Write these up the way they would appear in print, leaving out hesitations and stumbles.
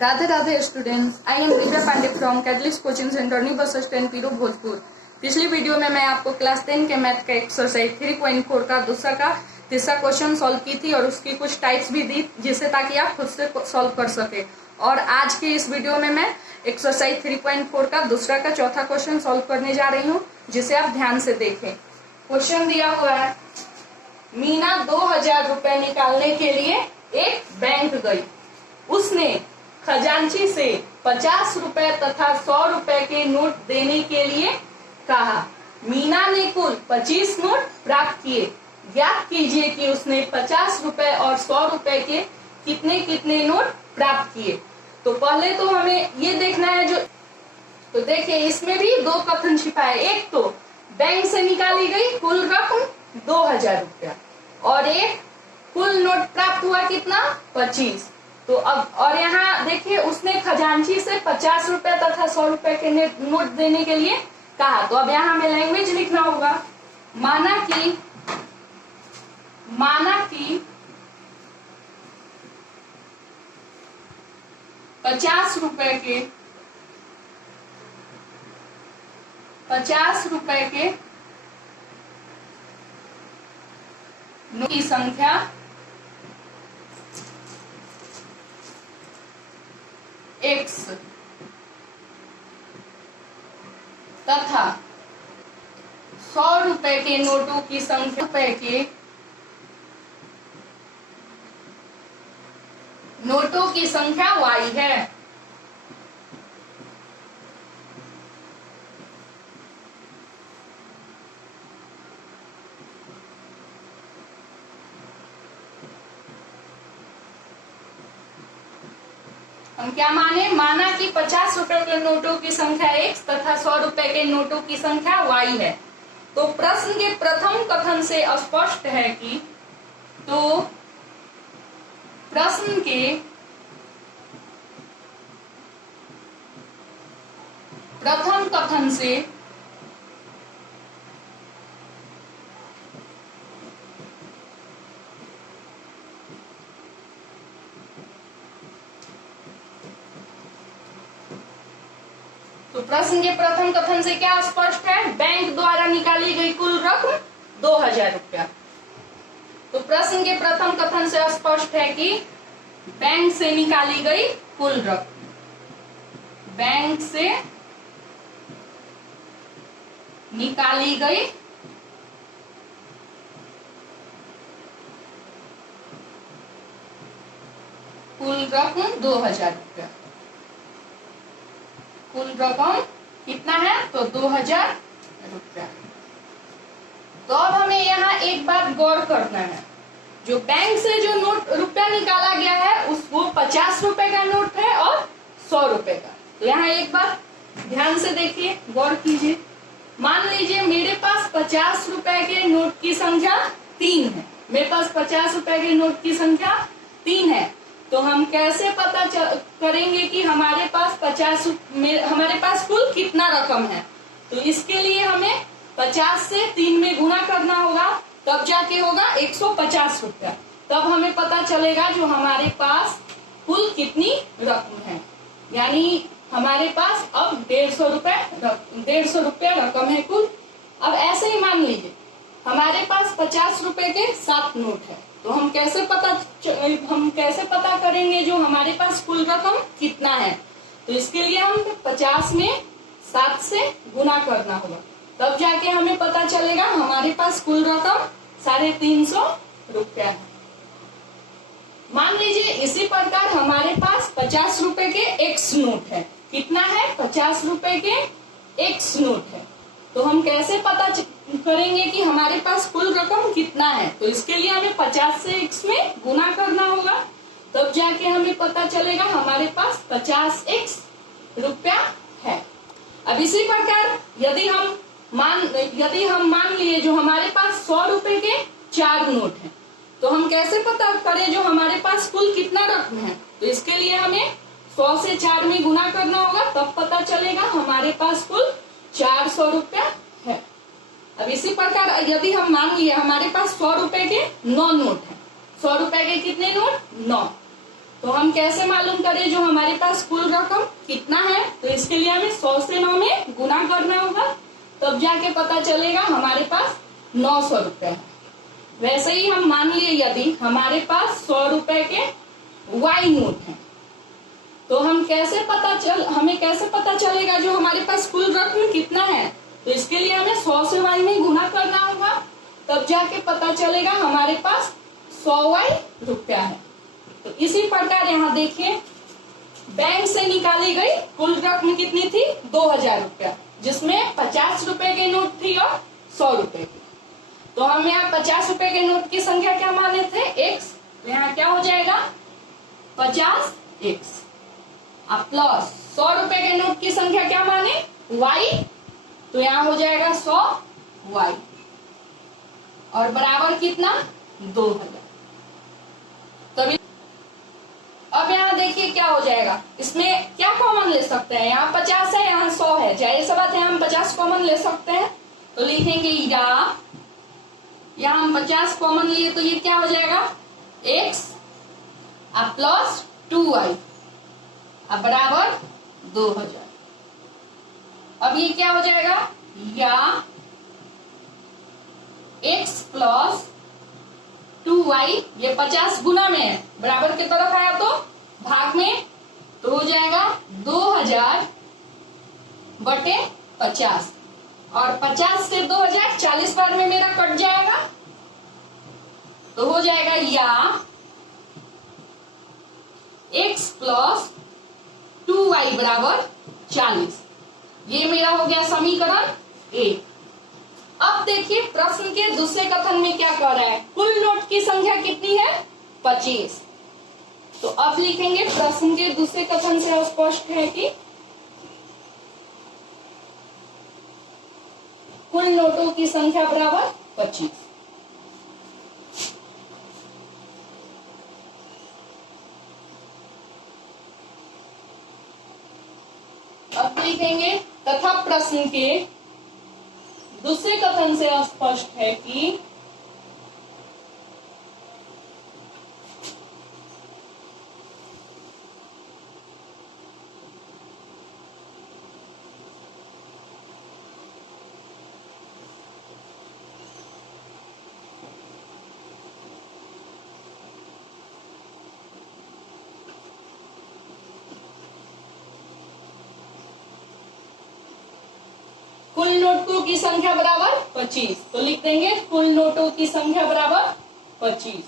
Radhe Radhe students, I am Divya Pandey from Catalyst coaching centre new bus stand Piru Bhojpur. पिछली video में मैं आपको क्लास 10 के मैथ का एक्सरसाइज 3.4 का दूसरा का तीसरा क्वेश्चन सॉल्व की थी और उसकी कुछ टाइप्स भी दी जिससे ताकि आप खुद से सॉल्व कर सके। और आज के इस वीडियो में मैं एक्सरसाइज 3.4 का दूसरा का चौथा क्वेश्चन सॉल्व करने जा रही हूँ, जिसे आप ध्यान से देखें। क्वेश्चन दिया हुआ है, मीना 2000 रुपए निकालने के लिए एक बैंक गई। उसने खजांची से 50 रुपए तथा 100 रुपए के नोट देने के लिए कहा। मीना ने कुल 25 नोट प्राप्त किए। ज्ञात कीजिए कि उसने 50 रुपए और 100 रुपए के कितने कितने नोट प्राप्त किए। तो पहले तो हमें ये देखना है तो देखिए इसमें भी दो कथन छिपा है। एक तो बैंक से निकाली गई कुल रकम 2000 रुपया और एक कुल नोट प्राप्त हुआ कितना 25। तो अब और यहाँ देखिए उसने खजांची से 50 रुपए तथा 100 रुपए के नोट देने के लिए कहा। तो अब यहाँ हमें लैंग्वेज लिखना होगा। माना कि 50 रुपए के नोट की संख्या X तथा 100 रुपए के नोटों की संख्या Y है। हम क्या माना कि 50 रुपए के नोटों की संख्या X तथा 100 रुपए के नोटों की संख्या Y है। तो प्रश्न के प्रथम कथन से स्पष्ट है कि प्रश्न के प्रथम कथन से क्या स्पष्ट है? बैंक द्वारा निकाली गई कुल रकम 2000 रुपया। तो प्रश्न के प्रथम कथन से स्पष्ट है कि बैंक से निकाली गई कुल रकम, बैंक से निकाली गई कुल रकम 2000 रुपया। कुल रकम कितना है? तो 2000 रुपया। तो अब हमें यहाँ एक बात गौर करना है। जो बैंक से जो नोट रुपया निकाला गया है वो 50 रुपए का नोट है और 100 रुपए का। तो यहाँ एक बात ध्यान से देखिए, गौर कीजिए। मान लीजिए मेरे पास 50 रुपए के नोट की संख्या 3 है। मेरे पास 50 रुपए के नोट की संख्या 3 है। तो हम कैसे पता करेंगे कि हमारे पास कुल कितना रकम है? तो इसके लिए हमें 50 से 3 में गुणा करना होगा, तब जाके होगा 150 रुपया। तब हमें पता चलेगा जो हमारे पास कुल कितनी रकम है। यानी हमारे पास अब 150 रुपया रकम है कुल। अब ऐसे ही मान लीजिए हमारे पास 50 रुपए के 7 नोट है। तो हम कैसे पता करेंगे जो हमारे पास कुल रकम कितना है? तो इसके लिए हम 50 में 7 से गुना करना होगा, तब जाके हमें पता चलेगा हमारे पास कुल रकम 350 रुपया है। मान लीजिए इसी प्रकार हमारे पास 50 रुपए के X नोट है। कितना है? 50 रुपए के X नोट है। तो हम कैसे पता करेंगे कि हमारे पास कुल रकम कितना है? तो इसके लिए हमें 50 से X में गुना करना होगा, तब जाके हमें पता चलेगा हमारे पास 50X रुपया है। अब इसी प्रकार यदि हम मान लिए जो हमारे पास 100 रुपए के 4 नोट हैं, तो हम कैसे पता करें जो हमारे पास कुल कितना रकम है? तो इसके लिए हमें 100 से 4 में गुना करना होगा, तब पता चलेगा हमारे पास कुल 400 रुपया है। अब इसी प्रकार यदि हम मान लिए हमारे पास 100 रुपए के 9 नोट है। 100 रुपए के कितने नोट? 9। तो हम कैसे मालूम करें जो हमारे पास कुल रकम कितना है? तो इसके लिए हमें 100 से 9 में गुना करना होगा, तब जाके पता चलेगा हमारे पास 900 रुपए है। वैसे ही हम मान लिए यदि हमारे पास 100 रुपए के वाई नोट है, तो हमें कैसे पता चलेगा जो हमारे पास कुल रकम कितना है? तो इसके लिए हमें 100 से वाई में गुना करना होगा, तब जाके पता चलेगा हमारे पास 100 वाई रुपया है। तो इसी प्रकार यहाँ देखिए, बैंक से निकाली गई कुल रकम कितनी थी? 2000 रुपया, जिसमें 50 रुपए के नोट थी और 100 रुपए की। तो हम यहाँ 50 रुपए के नोट की संख्या क्या माने थे? x। तो यहाँ क्या हो जाएगा? 50x। अब प्लस 100 रुपए के नोट की संख्या क्या माने? y। तो यहाँ हो जाएगा 100y और बराबर कितना? 2000। तभी अब यहाँ देखिए क्या हो जाएगा, इसमें क्या कॉमन ले सकते हैं? यहाँ 50 है, यहाँ 100 है, जाहिर सी बात है हम 50 कॉमन ले सकते हैं। तो लिखेंगे यहाँ हम 50 कॉमन लिए, तो ये क्या हो जाएगा? x अब प्लस 2y अब बराबर 2000। अब ये क्या हो जाएगा? या x प्लस 2y, ये 50 गुना में है, बराबर की तरफ आया तो भाग में, तो हो जाएगा 2000 बटे 50 और 50 से 2000 40 बार में मेरा कट जाएगा, तो हो जाएगा या x प्लस 2y बराबर 40। ये मेरा हो गया समीकरण 1। अब देखिए प्रश्न के दूसरे कथन में क्या कह रहा है? कुल नोट की संख्या कितनी है? 25। तो अब लिखेंगे प्रश्न के दूसरे कथन से स्पष्ट है कि कुल नोटों की संख्या बराबर 25। अब लिखेंगे तथा प्रश्न के दूसरे कथन से स्पष्ट है कि कुल नोटों की संख्या बराबर 25। तो लिख देंगे कुल नोटों की संख्या बराबर 25।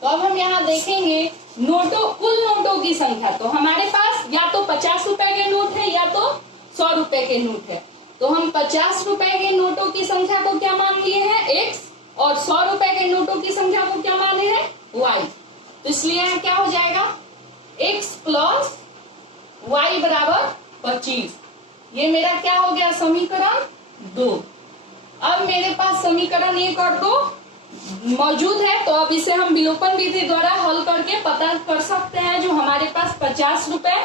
तो अब हम यहाँ देखेंगे कुल नोटों की संख्या। तो हमारे पास या तो 50 रुपए के नोट है या तो 100 रुपए के नोट है। तो हम 50 रुपए के नोटों की संख्या को क्या मान लिए हैं? x, और 100 रुपए के नोटों की संख्या को क्या माने हैं? y। तो इसलिए यहाँ क्या हो जाएगा? x प्लस y बराबर 25। ये मेरा क्या हो गया? समीकरण 2। अब मेरे पास समीकरण 1 और 2 मौजूद है, तो अब इसे हम विलोपन विधि द्वारा हल करके पता कर सकते हैं जो हमारे पास 50 रुपए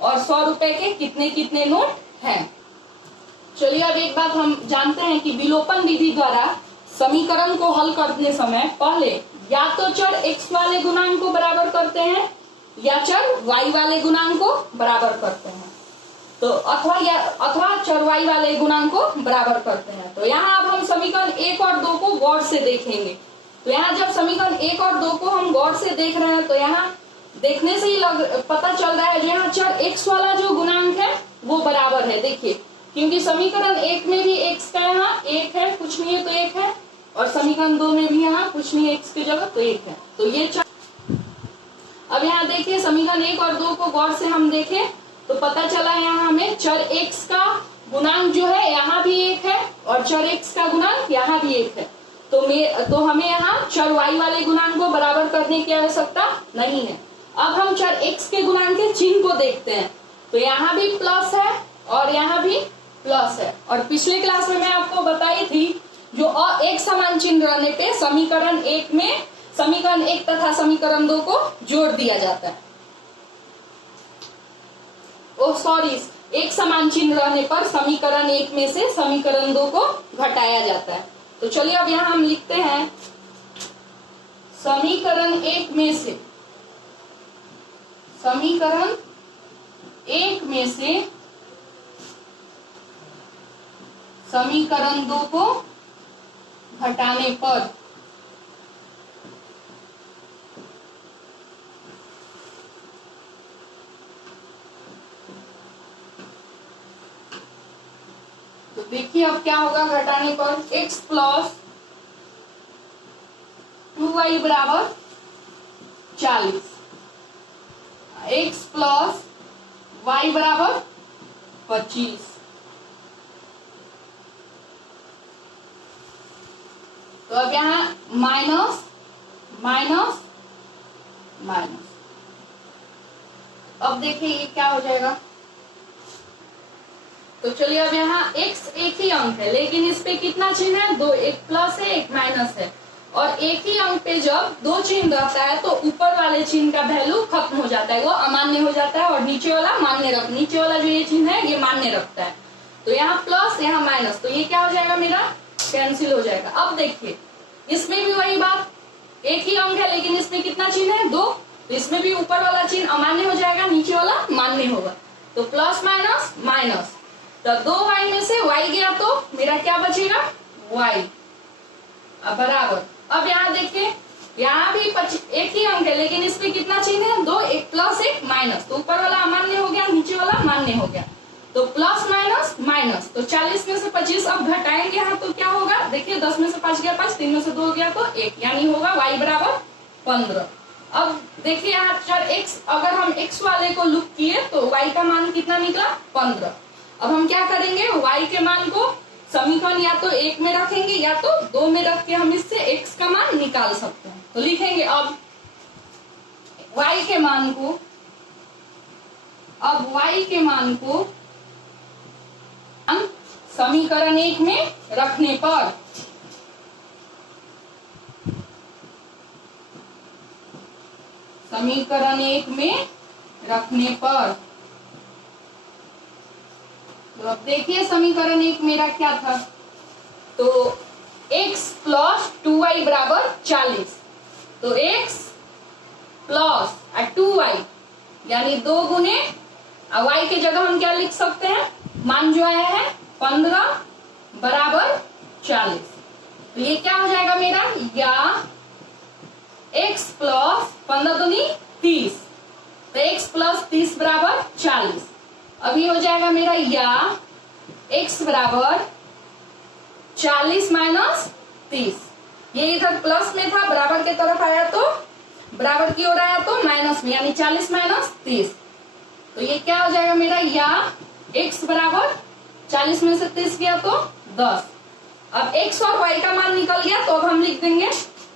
और 100 रुपए के कितने कितने नोट हैं। चलिए अब एक बात हम जानते हैं कि विलोपन विधि द्वारा समीकरण को हल करने समय पहले या तो चर x वाले गुणांक को बराबर करते हैं या चर y वाले गुणांक को बराबर करते हैं, तो अथवा चर y वाले गुणांक को बराबर करते हैं। तो यहाँ अब हम समीकरण 1 और 2 को गौर से देखेंगे। तो यहाँ जब समीकरण 1 और 2 को हम गौर से देख रहे हैं, तो यहाँ देखने से ही पता चल रहा है जो यहाँ चर x वाला जो गुणांक है वो बराबर है। देखिए, क्योंकि समीकरण 1 में भी x का यहाँ 1 है, कुछ नहीं है तो 1 है, और समीकरण 2 में भी यहाँ कुछ नहीं है x की जगह तो 1 है। तो ये अब यहाँ देखिए समीकरण 1 और 2 को गौर से हम देखें तो पता चला यहाँ हमें चर x का गुणांक जो है यहाँ भी 1 है और चर x का गुणांक यहाँ भी 1 है। तो हमें यहाँ चर y वाले गुणांक को बराबर करने की आवश्यकता नहीं है। अब हम चर x के गुणांक के चिन्ह को देखते हैं। तो यहाँ भी प्लस है और यहाँ भी प्लस है, और पिछले क्लास में मैं आपको बताई थी जो एक समान चिन्ह रहने पे समीकरण 1 तथा समीकरण 2 को जोड़ दिया जाता है। सॉरी, एक समान चिन्ह रहने पर समीकरण 1 में से समीकरण 2 को घटाया जाता है। तो चलिए अब यहाँ हम लिखते हैं समीकरण 1 में से समीकरण 1 में से समीकरण 2 को घटाने पर तो देखिए अब क्या होगा घटाने पर, x प्लस 2y बराबर 40, x प्लस y बराबर 25। तो अब यहाँ माइनस माइनस माइनस, अब देखिए ये क्या हो जाएगा। तो चलिए अब यहाँ x एक ही अंक है, लेकिन इस पे कितना चिन्ह है, दो, एक प्लस है एक माइनस है। और एक ही अंक पे जब दो चिन्ह रहता है तो ऊपर वाले चिन्ह का वैल्यू खत्म हो जाता है, वो अमान्य हो जाता है, और नीचे वाला मान्य रख, नीचे वाला जो ये चिन्ह है ये मान्य रखता है। तो यहाँ प्लस यहाँ माइनस, तो ये क्या हो जाएगा, मेरा कैंसिल हो जाएगा। अब देखिए इसमें भी वही बात, एक ही अंक है लेकिन इसमें कितना चिन्ह है, दो, तो इसमें भी ऊपर वाला चिन्ह अमान्य हो जाएगा, नीचे वाला मान्य होगा। तो प्लस माइनस माइनस, तो 2y में से y गया तो मेरा क्या बचेगा, y बराबर। अब यहाँ देखिए यहाँ भी एक ही अंक है लेकिन इसमें कितना चिन्ह है, दो, एक प्लस एक माइनस, तो ऊपर वाला अमान्य हो गया, नीचे वाला मान्य हो गया। तो प्लस माइनस माइनस, तो 40 में से 25 अब घटाएंगे यहाँ तो क्या होगा, देखिए 10 में से 5 गया 5, 3 में से 2 गया तो 1, यानी होगा y बराबर 15। अब देखिए यहाँ x, अगर हम x वाले को लुक किए तो y का मान कितना निकला, 15। अब हम क्या करेंगे, y के मान को समीकरण या तो 1 में रखेंगे या तो 2 में रख के हम इससे x का मान निकाल सकते हैं। तो लिखेंगे अब y के मान को, अब y के मान को हम समीकरण 1 में रखने पर समीकरण 1 में रखने पर, तो अब देखिए समीकरण 1 मेरा क्या था, तो x प्लस 2y बराबर 40, तो x प्लस 2y यानी 2 गुने y के जगह हम क्या लिख सकते हैं, मान जो आया है 15 बराबर 40। तो ये क्या हो जाएगा मेरा, या x प्लस 15 दूनी 30, तो x प्लस 30 बराबर 40। अभी हो जाएगा मेरा या x बराबर 40 माइनस 30, ये इधर प्लस में था, बराबर के तरफ आया तो बराबर की ओर आया तो माइनस में, यानी 40 माइनस 30। तो ये क्या हो जाएगा मेरा, या x बराबर 40 में से 30 गया तो 10। अब x और y का मान निकल गया तो अब हम लिख देंगे,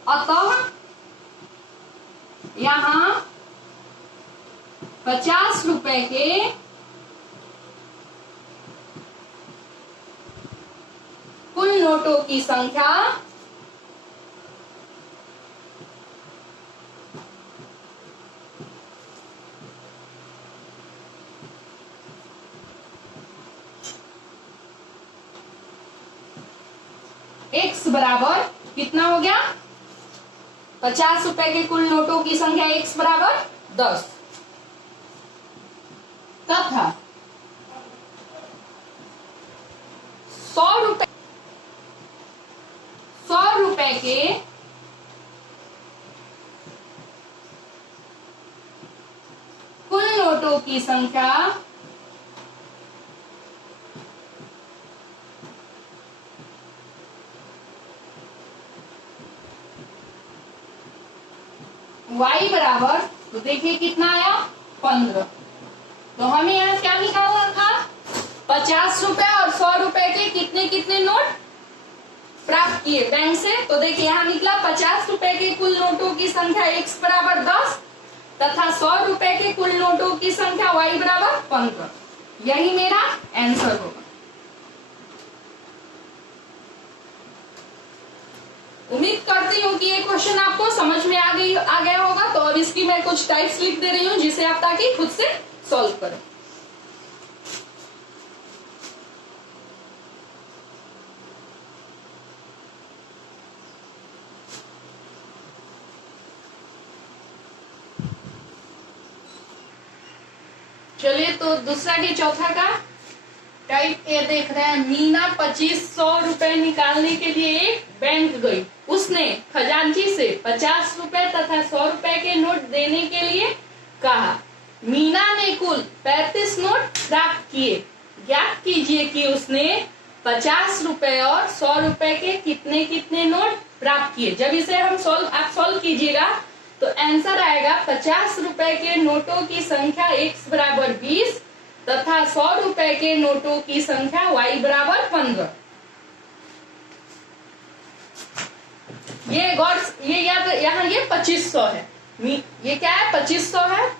अतः यहाँ 50 रुपए के कुल नोटों की संख्या x बराबर कितना हो गया, 50 रुपए के कुल नोटों की संख्या x बराबर 10, तथा 100 रुपए के कुल नोटों की संख्या y बराबर, तो देखिए कितना आया 15। तो हमें यहाँ क्या निकालना था, 50 रुपए और 100 रुपए के कितने कितने नोट प्राप्त किए बैंक से। तो देखिए यहाँ निकला 50 रुपए के कुल नोटों की संख्या x बराबर 10 तथा 100 रुपए के कुल नोटों की संख्या y बराबर 15। यही मेरा आंसर होगा। उम्मीद करती हूँ कि ये क्वेश्चन आपको समझ में आ गया होगा। तो अब इसकी मैं कुछ टाइप्स लिख दे रही हूँ जिसे आप ताकि खुद से सॉल्व करें। चलिए तो दूसरा के चौथा का टाइप ए देख रहे हैं। मीना 2500 रुपए निकालने के लिए एक बैंक गई। उसने खजांची से 50 रुपए तथा 100 रुपए के नोट देने के लिए कहा। मीना ने कुल 35 नोट प्राप्त किए। ज्ञात कीजिए कि उसने 50 रुपए और 100 रुपए के कितने कितने नोट प्राप्त किए। जब इसे हम आप सॉल्व कीजिएगा तो आंसर आएगा 50 रुपए के नोटों की संख्या x बराबर 20 तथा 100 रुपए के नोटों की संख्या y बराबर 15। ये यहाँ ये 2500 है। ये क्या है? 2500 है।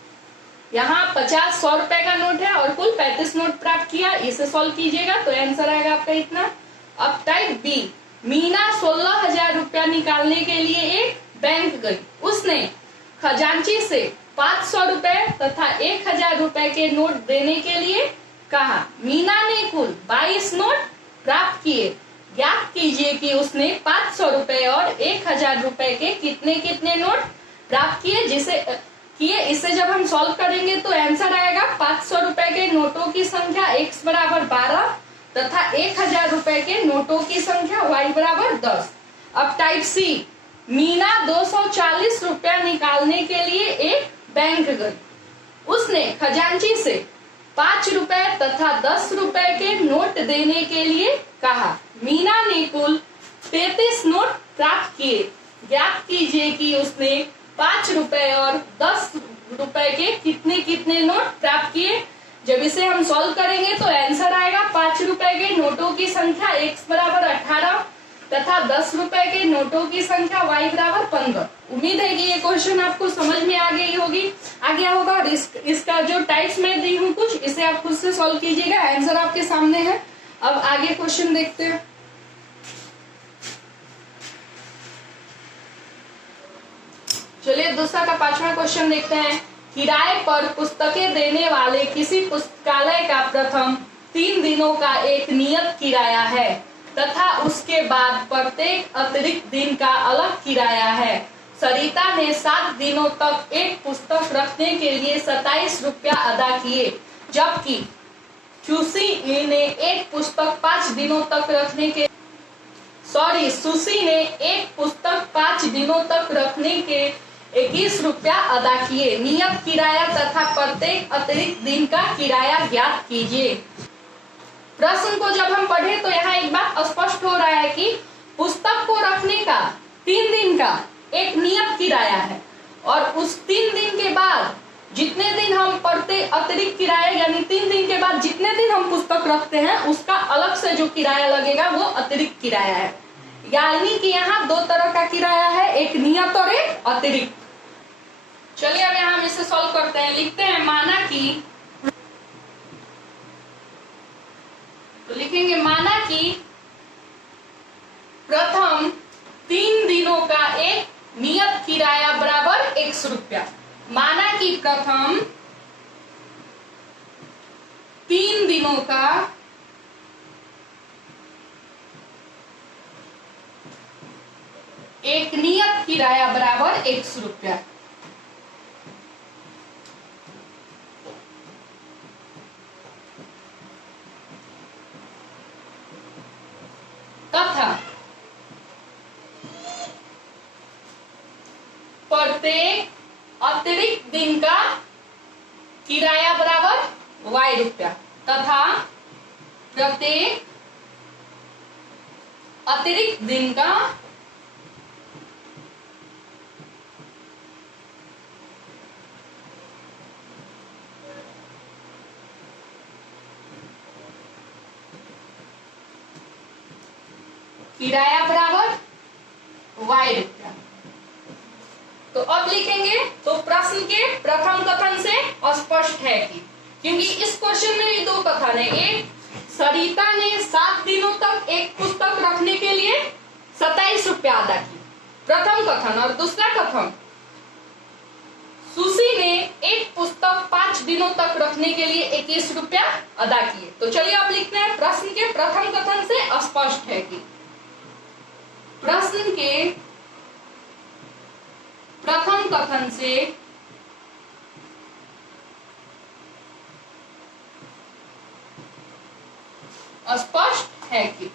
यहाँ 50 100 रुपए का नोट है और कुल 35 नोट प्राप्त किया। इसे सॉल्व कीजिएगा तो आंसर आएगा आपका इतना। अब टाइप बी, मीना 16,000 रुपया निकालने के लिए एक बैंक गई। उसने खजांची से 500 रुपए तथा 1000 रुपए के नोट देने के लिए कहा। मीना ने कुल 22 नोट प्राप्त किए। ज्ञात कीजिए कि उसने 500 रुपए और 1000 रुपए के कितने कितने नोट प्राप्त किए। इसे जब हम सॉल्व करेंगे तो आंसर आएगा 500 रुपए के नोटों की संख्या x बराबर 12 तथा 1000 रुपए के नोटों की संख्या y बराबर 10। अब टाइप सी, मीना 240 रुपया निकालने के लिए एक बैंक गई। उसने खजांची से 5 रुपए तथा 10 रुपए के नोट देने के लिए कहा। मीना ने कुल 33 नोट प्राप्त किए। ज्ञात कीजिए कि उसने 5 रुपए और 10 रुपए के कितने कितने नोट प्राप्त किए। जब इसे हम सॉल्व करेंगे तो आंसर आएगा 5 रुपए के नोटों की संख्या x बराबर 18 तथा 10 रुपए के नोटों की संख्या y बराबर 15। उम्मीद है कि ये क्वेश्चन आपको समझ में आ गया होगा। इसका जो टाइप्स मैं दी हूँ कुछ, इसे आप खुद से सॉल्व कीजिएगा। आंसर आपके सामने है। अब आगे क्वेश्चन देखते हैं। चलिए दूसरा का 5वां क्वेश्चन देखते हैं। किराए पर पुस्तकें देने वाले किसी पुस्तकालय का प्रथम 3 दिनों का एक नियत किराया है तथा उसके बाद प्रत्येक अतिरिक्त दिन का अलग किराया है। सरिता ने 7 दिनों तक एक पुस्तक रखने के लिए 27 रुपया अदा किए, जबकि सुशी ने एक पुस्तक 5 दिनों तक रखने के सुशी ने एक पुस्तक 5 दिनों तक रखने के 21 रुपया अदा किए। नियत किराया तथा प्रत्येक अतिरिक्त दिन का किराया ज्ञात कीजिए। प्रश्न को जब हम पढ़े तो यहाँ एक बात स्पष्ट हो रहा है कि पुस्तक को रखने का 3 दिन का एक नियत किराया है और उस 3 दिन के बाद जितने दिन हम पढ़ते अतिरिक्त किराया, यानी 3 दिन के बाद जितने दिन हम पुस्तक रखते हैं उसका अलग से जो किराया लगेगा वो अतिरिक्त किराया है। यानी कि यहाँ 2 तरह का किराया है, एक नियत और एक अतिरिक्त। चलिए अब यहाँ हम इसे सॉल्व करते हैं। लिखते हैं माना कि, तो लिखेंगे माना कि प्रथम 3 दिनों का एक नियत किराया बराबर 100 रुपया। माना कि प्रथम 3 दिनों का एक नियत किराया बराबर 100 रुपया। तथा प्रत्येक अतिरिक्त दिन का किराया बराबर y रुपया। तथा प्रत्येक अतिरिक्त दिन का किराया बराबर y रुपया। तो अब लिखेंगे तो प्रश्न के प्रथम कथन से स्पष्ट है कि, क्योंकि इस क्वेश्चन में भी 2 कथन है। एक, सरिता ने 7 दिनों तक एक पुस्तक रखने के लिए 27 रुपया अदा किए, प्रथम कथन। और दूसरा कथन, सुशी ने एक पुस्तक 5 दिनों तक रखने के लिए 21 रुपया अदा किए। तो चलिए अब लिखते हैं प्रश्न के प्रथम कथन से स्पष्ट है कि, प्रश्न के प्रथम कथन से स्पष्ट है कि?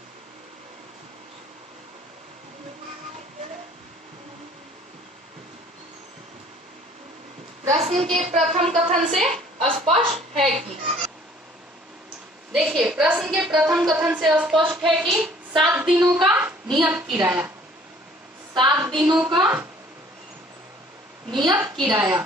प्रश्न के प्रथम कथन से स्पष्ट है कि, देखिए प्रश्न के प्रथम कथन से स्पष्ट है कि 7 दिनों का नियत किराया, 7 दिनों का नियत किराया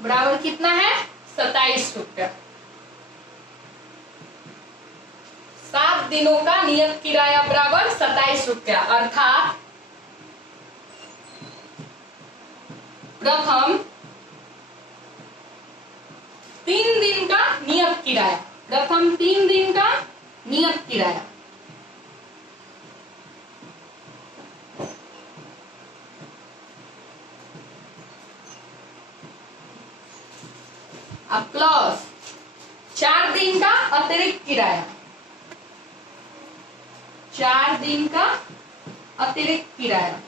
बराबर कितना है? 27 रुपया। 7 दिनों का नियत किराया बराबर 27 रुपया, अर्थात प्रथम 3 दिन का नियत किराया, प्रथम 3 दिन का नियत किराया प्लस 4 दिन का अतिरिक्त किराया, 4 दिन का अतिरिक्त किराया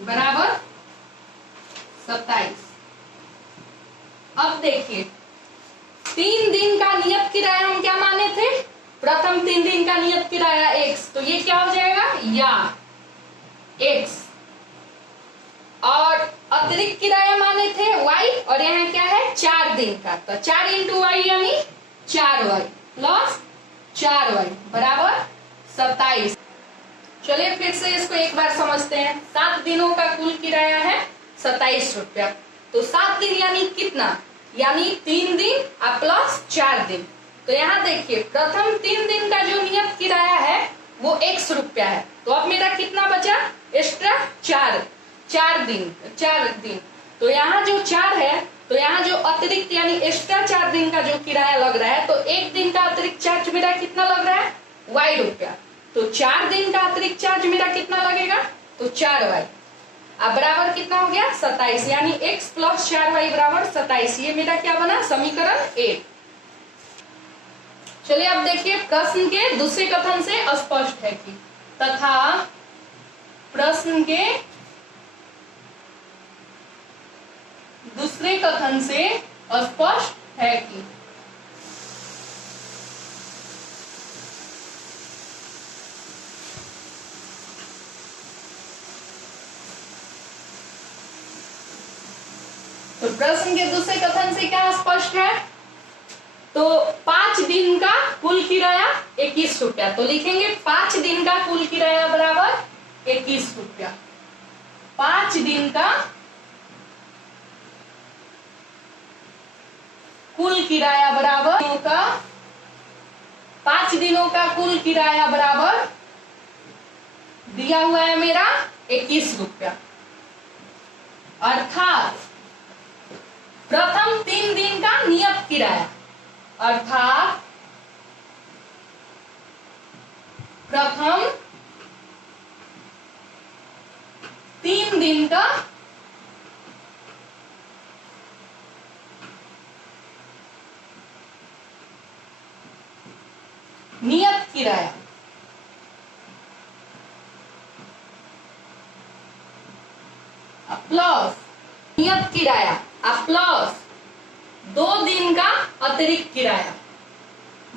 बराबर 27। अब देखिए 3 दिन का नियत किराया हम क्या माने थे? प्रथम 3 दिन का नियत किराया x, तो ये क्या हो जाएगा? या x, और अतिरिक्त किराया माने थे y, और यहाँ क्या है? 4 दिन का, तो 4 इंटू वाई यानी 4y प्लस 4y बराबर 27। चलिए फिर से इसको एक बार समझते हैं। 7 दिनों का कुल किराया है 27 रुपया, तो 7 दिन यानी कितना? यानी 3 दिन प्लस 4 दिन। तो यहाँ देखिए प्रथम 3 दिन का जो नियत किराया है वो 100 रुपया है, तो अब मेरा कितना बचा? एक्स्ट्रा 4 दिन। तो यहाँ जो 4 है, तो यहाँ जो अतिरिक्त यानी एक्स्ट्रा 4 दिन का जो किराया लग रहा है, तो 1 दिन का अतिरिक्त चार्ज मेरा कितना लग रहा है? y रुपया। तो 4 दिन का अतिरिक्त चार्ज मेरा कितना लगेगा? तो 4y। अब बराबर कितना हो गया? 27, यानी x प्लस 4y बराबर 27। ये मेरा क्या बना? समीकरण 1। चलिए अब देखिए प्रश्न के दूसरे कथन से स्पष्ट है कि, तथा प्रश्न के दूसरे कथन से स्पष्ट है कि तो प्रश्न के दूसरे कथन से क्या स्पष्ट है? तो 5 दिन का कुल किराया 21 रुपया, तो लिखेंगे 5 दिन का कुल किराया बराबर 21 रुपया। 5 दिन का कुल किराया बराबर 5 दिनों का कुल किराया बराबर दिया हुआ है मेरा 21 रुपया, अर्थात प्रथम 3 दिन का नियत किराया, अर्थात प्रथम 3 दिन का नियत किराया प्लस नियत किराया प्लस 2 दिन का अतिरिक्त किराया,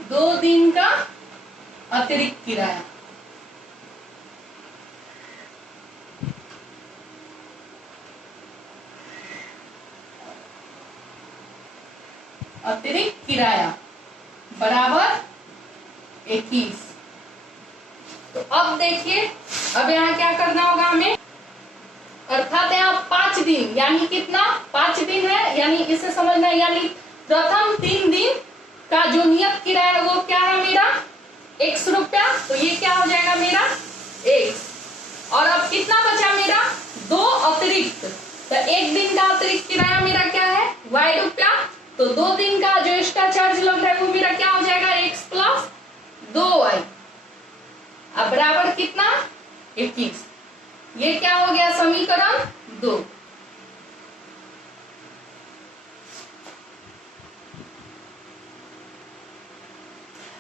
2 दिन का अतिरिक्त किराया बराबर 21। तो अब देखिए, अब यहाँ क्या करना होगा हमें? अर्थात यहाँ 5 दिन यानी कितना? 5 दिन है, यानी इसे समझना है, यानी प्रथम 3 दिन का जो नियत किराया है वो क्या है मेरा? 100 रुपया। तो ये क्या हो जाएगा मेरा? 1। और अब कितना बचा मेरा? 2 अतिरिक्त। तो 1 दिन का अतिरिक्त किराया मेरा क्या है? y रुपया। तो 2 दिन का जो एक्स्ट्रा चार्ज लग रहा है वो मेरा क्या हो जाएगा? x plus 2y। अब बराबर कितना? 21। ये क्या हो गया? समीकरण 2।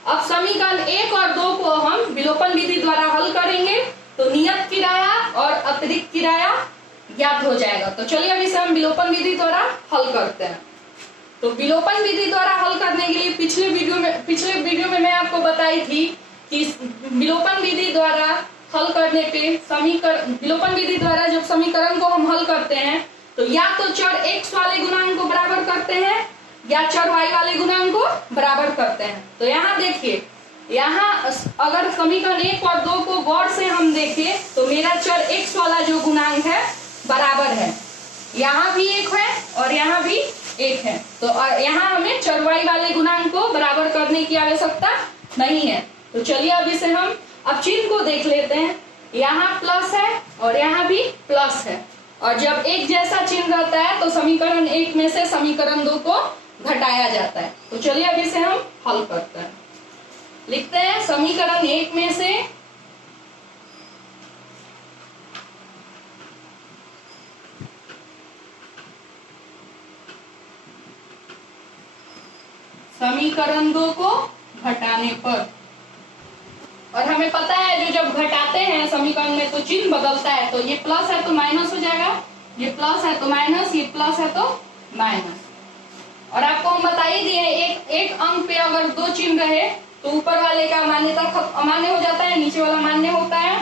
अब समीकरण 1 और 2 को हम विलोपन विधि द्वारा हल करेंगे तो नियत किराया और अतिरिक्त किराया ज्ञात हो जाएगा। तो चलिए अभी से हम विलोपन विधि द्वारा हल करते हैं। तो विलोपन विधि द्वारा हल करने के लिए पिछले वीडियो में मैं आपको बताई थी कि विलोपन विधि द्वारा हल करने पे विलोपन विधि द्वारा जब समीकरण को हम हल करते हैं तो या तो चर x वाले गुणांक को बराबर करते हैं या चर y वाले गुणांक को बराबर करते हैं। तो यहाँ देखिए, यहाँ अगर समीकरण 1 और 2 को गौर से हम देखें तो मेरा चर x वाला जो गुणांक है बराबर है, यहाँ भी 1 है और यहाँ भी 1 है। तो यहाँ हमें चर y वाले गुणांक को बराबर करने की आवश्यकता नहीं है। तो चलिए अभी से हम अब चिन्ह को देख लेते हैं। यहाँ प्लस है और यहाँ भी प्लस है, और जब एक जैसा चिन्ह रहता है तो समीकरण 1 में से समीकरण 2 को घटाया जाता है। तो चलिए अभी से हम हल करते हैं। लिखते हैं समीकरण 1 में से समीकरण 2 को घटाने पर, और हमें पता है जो जब घटाते हैं समीकरण में तो चिन्ह बदलता है, तो ये प्लस है तो माइनस हो जाएगा, ये प्लस है तो माइनस, ये प्लस है तो माइनस। और आपको हम बता ही दिए एक अंक पे अगर 2 चिन्ह रहे तो ऊपर वाले का मान्यता अमान्य हो जाता है, नीचे वाला मान्य होता है।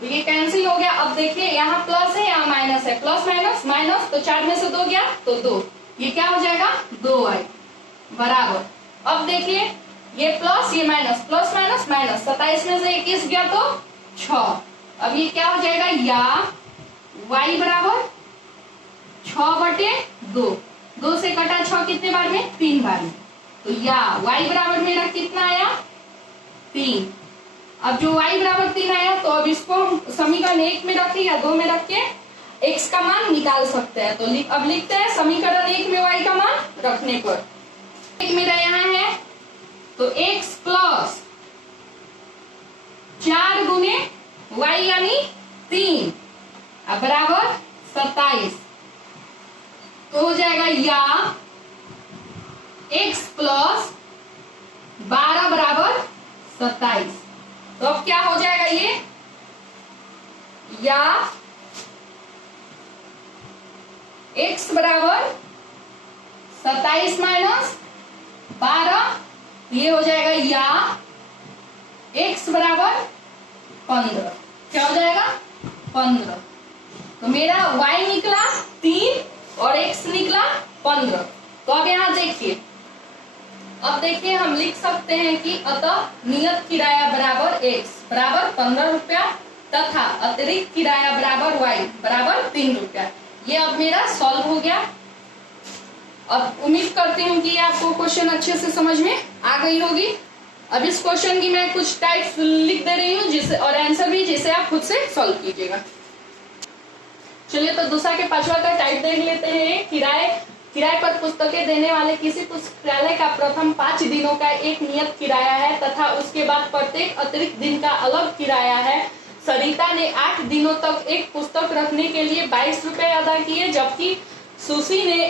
तो ये कैंसिल हो गया। अब देखिए यहाँ प्लस है यहाँ माइनस है, प्लस माइनस माइनस, तो 4 में से 2 गया तो 2, ये क्या हो जाएगा 2y बराबर। अब देखिए ये प्लस ये माइनस, प्लस माइनस माइनस, 27 में से 21 गया तो 6। अब ये क्या हो जाएगा या y बराबर 6/2, 2 से कटा 6 कितने बार में 3 बार में, तो या y बराबर मेरा कितना आया 3। अब जो y बराबर 3 आया तो अब इसको हम समीकरण 1 में रखें या 2 में रख के x का मान निकाल सकते हैं। तो अब लिखते हैं समीकरण 1 में y का मान रखने पर, एक मेरा यहाँ है तो x प्लस 4 गुने y यानी 3 बराबर 27, तो हो जाएगा या x प्लस 12 बराबर 27। तो अब क्या हो जाएगा ये या x बराबर 27 माइनस 12, ये हो जाएगा या x बराबर 15। क्या हो जाएगा 15। तो मेरा y निकला 3 और x निकला 15। तो अब यहाँ देखिए, अब देखिए हम लिख सकते हैं कि अतः नियत किराया बराबर x बराबर 15 रुपया तथा अतिरिक्त किराया बराबर y बराबर 3 रुपया। ये अब मेरा सॉल्व हो गया। अब उम्मीद करती हूँ कि आपको क्वेश्चन अच्छे से समझ में आ गई होगी। अब इस क्वेश्चन की मैं कुछ टाइप्स लिख दे रही हूँ जिससे और आंसर भी जिसे आप खुद से सॉल्व कीजिएगा। चलिए तो दूसरा के 5वां का टाइप देख लेते हैं। किराए पर पुस्तकें देने वाले किसी पुस्तकालय का प्रथम 5 दिनों का एक नियत किराया है तथा उसके बाद प्रत्येक अतिरिक्त दिन का अलग किराया है। सरिता ने 8 दिनों तक एक पुस्तक रखने के लिए 22 रुपए अदा किए, जबकि सुशी ने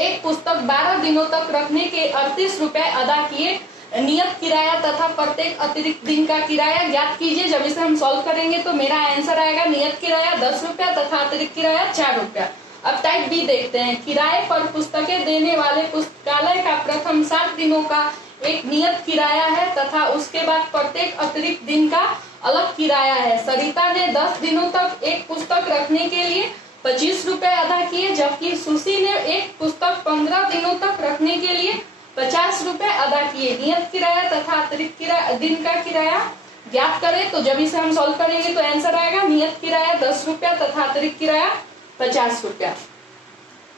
एक पुस्तक 12 दिनों तक रखने के 38 रुपए अदा किए। नियत किराया तथा प्रत्येक अतिरिक्त दिन का किराया ज्ञात कीजिए। जब इसे हम सॉल्व करेंगे तो मेरा आंसर आएगा नियत किराया 10 रुपया तथा अतिरिक्त किराया 4 रुपया। अब टाइप बी देखते हैं। किराए पर पुस्तकें देने वाले पुस्तकालय का प्रथम 7 दिनों का एक नियत किराया है तथा उसके बाद प्रत्येक अतिरिक्त दिन का अलग किराया है। सरिता ने 10 दिनों तक एक पुस्तक रखने के लिए 25 रुपए अदा किए, जबकि सुशी ने एक पुस्तक 15 दिनों तक रखने के लिए 50 रुपए अदा किए। नियत किराया तथा अतिरिक्त दिन का किराया ज्ञात करें। तो जब इसे हम सॉल्व करेंगे तो आंसर आएगा नियत किराया 10 रुपया तथा अतिरिक्त किराया 50 रुपया।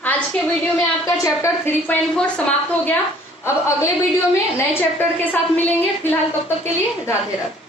आज के वीडियो में आपका चैप्टर 3.4 समाप्त हो गया। अब अगले वीडियो में नए चैप्टर के साथ मिलेंगे। फिलहाल तब तक के लिए राधे राधे।